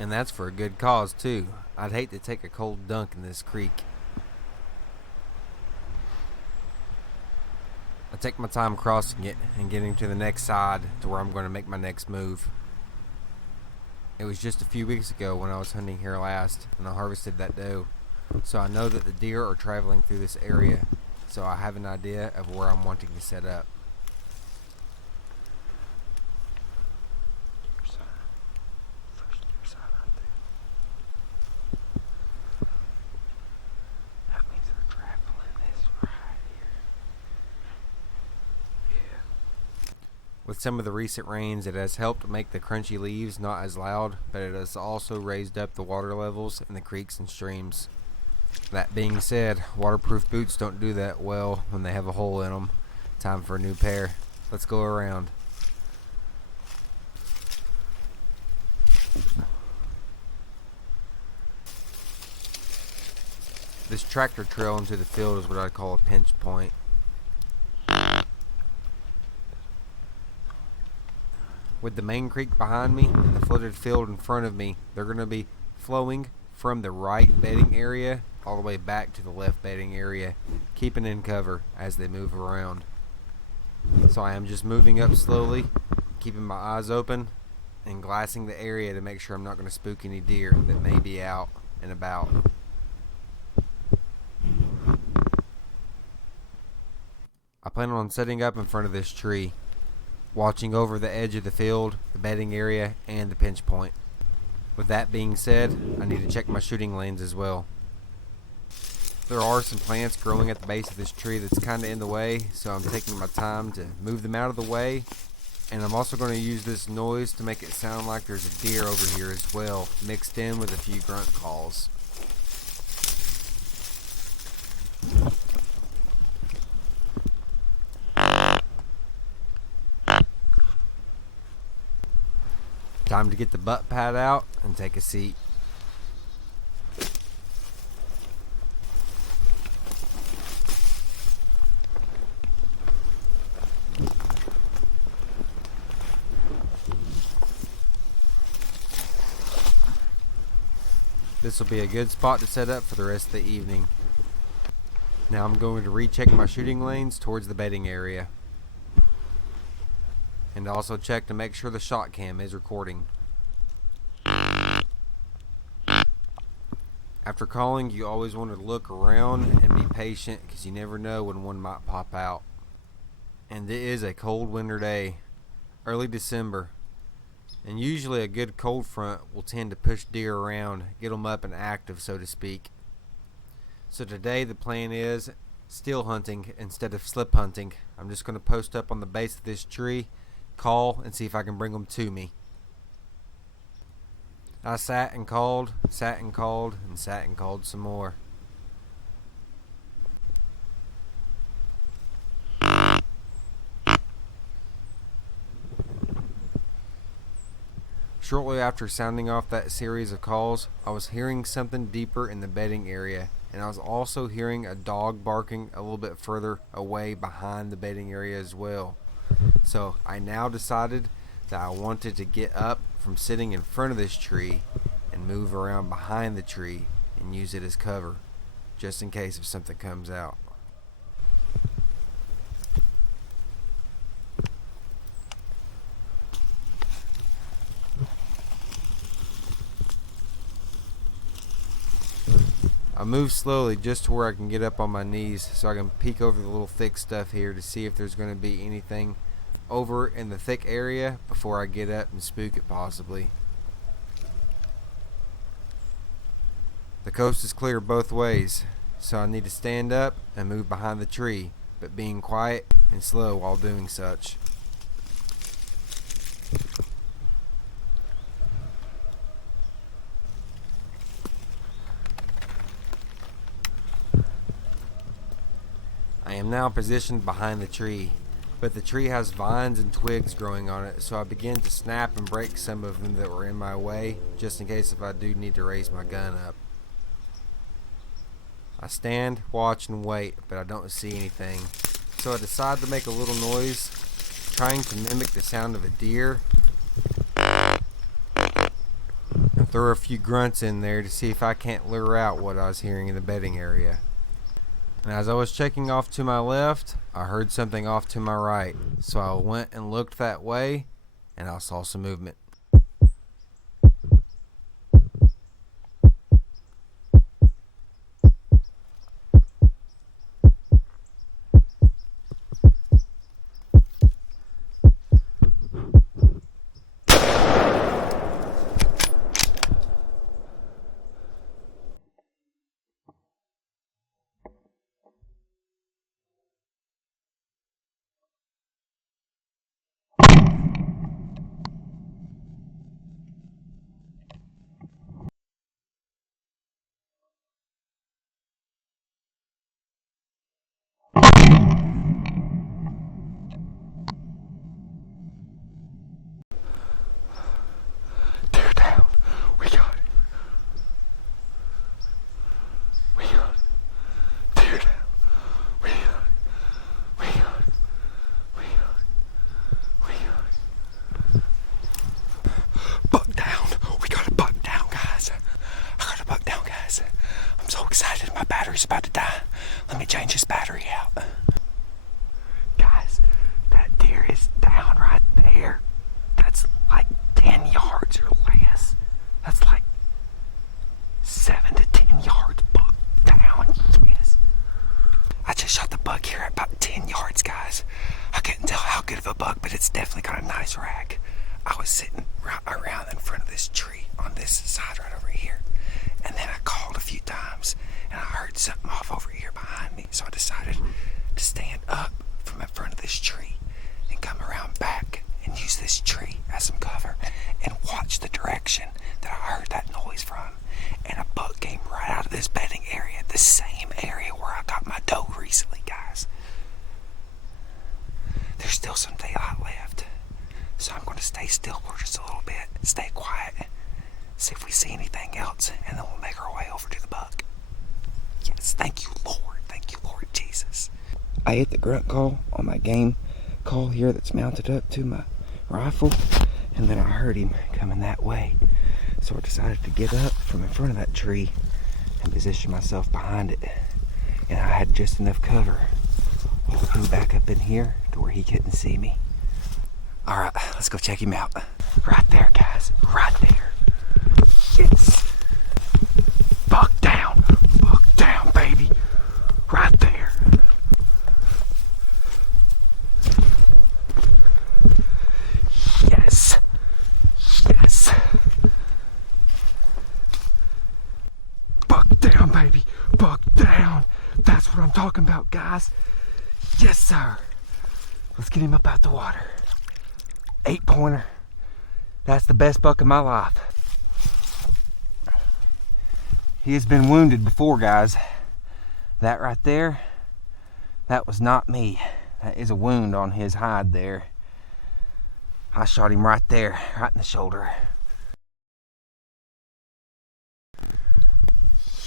And that's for a good cause, too. I'd hate to take a cold dunk in this creek. I take my time crossing it and getting to the next side to where I'm going to make my next move. It was just a few weeks ago when I was hunting here last and I harvested that doe. So I know that the deer are traveling through this area, so I have an idea of where I'm wanting to set up. With some of the recent rains, it has helped make the crunchy leaves not as loud, but it has also raised up the water levels in the creeks and streams. That being said, waterproof boots don't do that well when they have a hole in them. Time for a new pair. Let's go around. This tractor trail into the field is what I call a pinch point. With the main creek behind me and the flooded field in front of me, they're going to be flowing from the right bedding area all the way back to the left bedding area, keeping in cover as they move around. So I am just moving up slowly, keeping my eyes open and glassing the area to make sure I'm not going to spook any deer that may be out and about. I plan on setting up in front of this tree, watching over the edge of the field, the bedding area, and the pinch point. With that being said, I need to check my shooting lanes as well. There are some plants growing at the base of this tree that's kind of in the way, so I'm taking my time to move them out of the way, and I'm also going to use this noise to make it sound like there's a deer over here as well, mixed in with a few grunt calls. Time to get the butt pad out and take a seat. This will be a good spot to set up for the rest of the evening. Now I'm going to recheck my shooting lanes towards the bedding area. And also check to make sure the shot cam is recording. After calling, you always want to look around and be patient because you never know when one might pop out. And it is a cold winter day, early December, and usually a good cold front will tend to push deer around, get them up and active, so to speak. So today the plan is still hunting instead of slip hunting. I'm just going to post up on the base of this tree, call, and see if I can bring them to me. I sat and called, and sat and called some more. Shortly after sounding off that series of calls, I was hearing something deeper in the bedding area, and I was also hearing a dog barking a little bit further away behind the bedding area as well. So I now decided that I wanted to get up from sitting in front of this tree and move around behind the tree and use it as cover, just in case if something comes out. I move slowly just to where I can get up on my knees so I can peek over the little thick stuff here to see if there's going to be anything over in the thick area before I get up and spook it possibly. The coast is clear both ways, so I need to stand up and move behind the tree, but being quiet and slow while doing such. I am now positioned behind the tree, but the tree has vines and twigs growing on it, so I begin to snap and break some of them that were in my way, just in case if I do need to raise my gun up. I stand, watch, and wait, but I don't see anything, so I decide to make a little noise, trying to mimic the sound of a deer. And throw a few grunts in there to see if I can't lure out what I was hearing in the bedding area. And as I was checking off to my left, I heard something off to my right. So I went and looked that way, and I saw some movement. Tear down. We got it. We got it. Tear down. We got it. We got it. We got it. We got it. Buck down. We got to buck down, guys. I got to buck down, guys. I'm so excited. My battery's about to die. Let me change this battery out. Guys, that deer is down right there. That's like 10 yards or less. That's like 7 to 10 yards buck down. Yes. I just shot the buck here at about 10 yards, guys. I couldn't tell how good of a buck, but it's definitely got a nice rack. I was sitting right around in front of this tree on this side right over here. And then I called a few times and I heard something off over here behind me. So I decided to stand up from in front of this tree and come around back and use this tree as some cover and watch the direction that I heard that noise from. And a buck came right out of this bedding area, the same area where I got my doe recently, guys. There's still some daylight left, so I'm going to stay still for just a little bit, stay quiet, see if we see anything else, and then we'll make our way over to the buck. Yes, thank you, Lord. Thank you, Lord Jesus. I hit the grunt call on my game call here that's mounted up to my rifle, and then I heard him coming that way. So I decided to get up from in front of that tree and position myself behind it. And I had just enough cover all the way back up in here to where he couldn't see me. Alright, let's go check him out. Right there, guys. Right there. Yes. Buck down. Buck down, baby. Right there. Yes. Yes. Buck down, baby. Buck down. That's what I'm talking about, guys. Yes, sir. Let's get him up out the water. 8-pointer. That's the best buck of my life. He has been wounded before, guys. That right there, that was not me. That is a wound on his hide there. I shot him right there, right in the shoulder.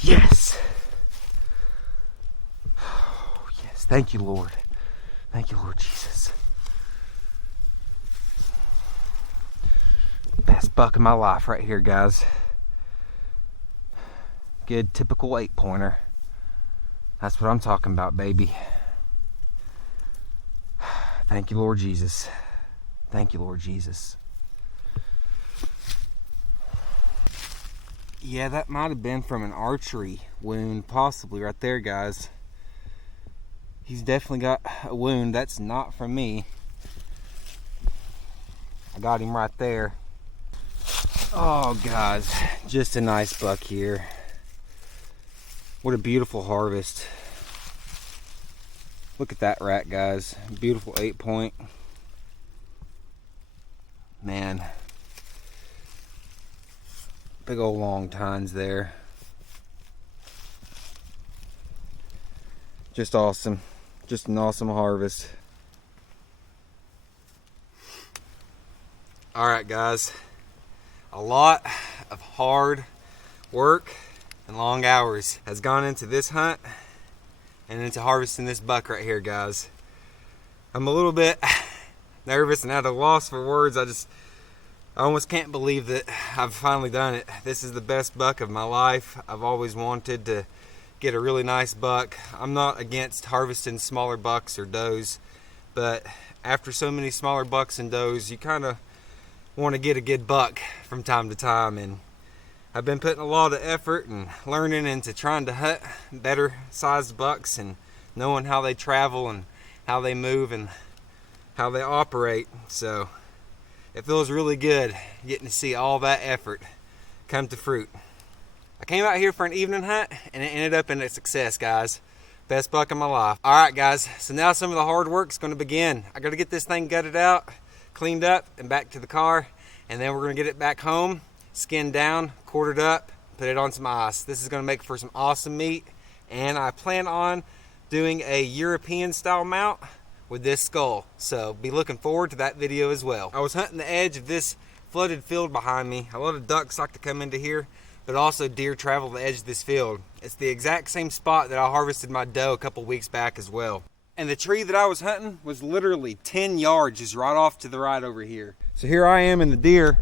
Yes. Oh, yes. Thank you, Lord. Thank you, Lord Jesus. Best buck of my life right here, guys. Good typical 8-pointer. That's what I'm talking about, baby. Thank you, Lord Jesus. Thank you, Lord Jesus. Yeah, that might have been from an archery wound, possibly right there, guys. He's definitely got a wound. That's not from me. I got him right there. Oh, guys, just a nice buck here. What a beautiful harvest. Look at that rack, guys. Beautiful 8-point. Man. Big old long tines there. Just awesome. Just an awesome harvest. Alright, guys. A lot of hard work and long hours has gone into this hunt and into harvesting this buck right here, guys. I'm a little bit nervous and at a loss for words. I almost can't believe that I've finally done it. This is the best buck of my life. I've always wanted to get a really nice buck. I'm not against harvesting smaller bucks or does, but after so many smaller bucks and does, you kind of want to get a good buck from time to time. And I've been putting a lot of effort and learning into trying to hunt better sized bucks and knowing how they travel and how they move and how they operate. So it feels really good getting to see all that effort come to fruit. I came out here for an evening hunt and it ended up in a success, guys. Best buck of my life. All right, guys, so now some of the hard work is going to begin. I got to get this thing gutted out, cleaned up, and back to the car, and then we're going to get it back home, skinned down, quartered up, put it on some ice. This is going to make for some awesome meat, and I plan on doing a European style mount with this skull, so be looking forward to that video as well. I was hunting the edge of this flooded field behind me. A lot of ducks like to come into here, but also deer travel the edge of this field. It's the exact same spot that I harvested my doe a couple weeks back as well. And the tree that I was hunting was literally 10 yards just right off to the right over here. So here I am in the deer,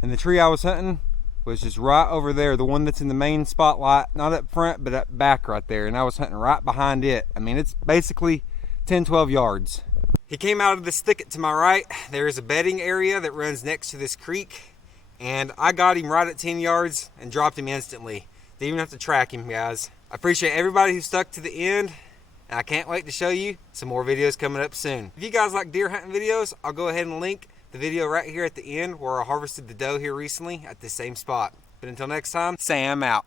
and the tree I was hunting was just right over there, the one that's in the main spotlight, not up front, but up back right there. And I was hunting right behind it. I mean, it's basically 10, 12 yards. He came out of this thicket to my right. There is a bedding area that runs next to this creek, and I got him right at 10 yards and dropped him instantly. Didn't even have to track him, guys. I appreciate everybody who stuck to the end, and I can't wait to show you some more videos coming up soon. If you guys like deer hunting videos, I'll go ahead and link the video right here at the end where I harvested the doe here recently at the same spot. But until next time, Sam out.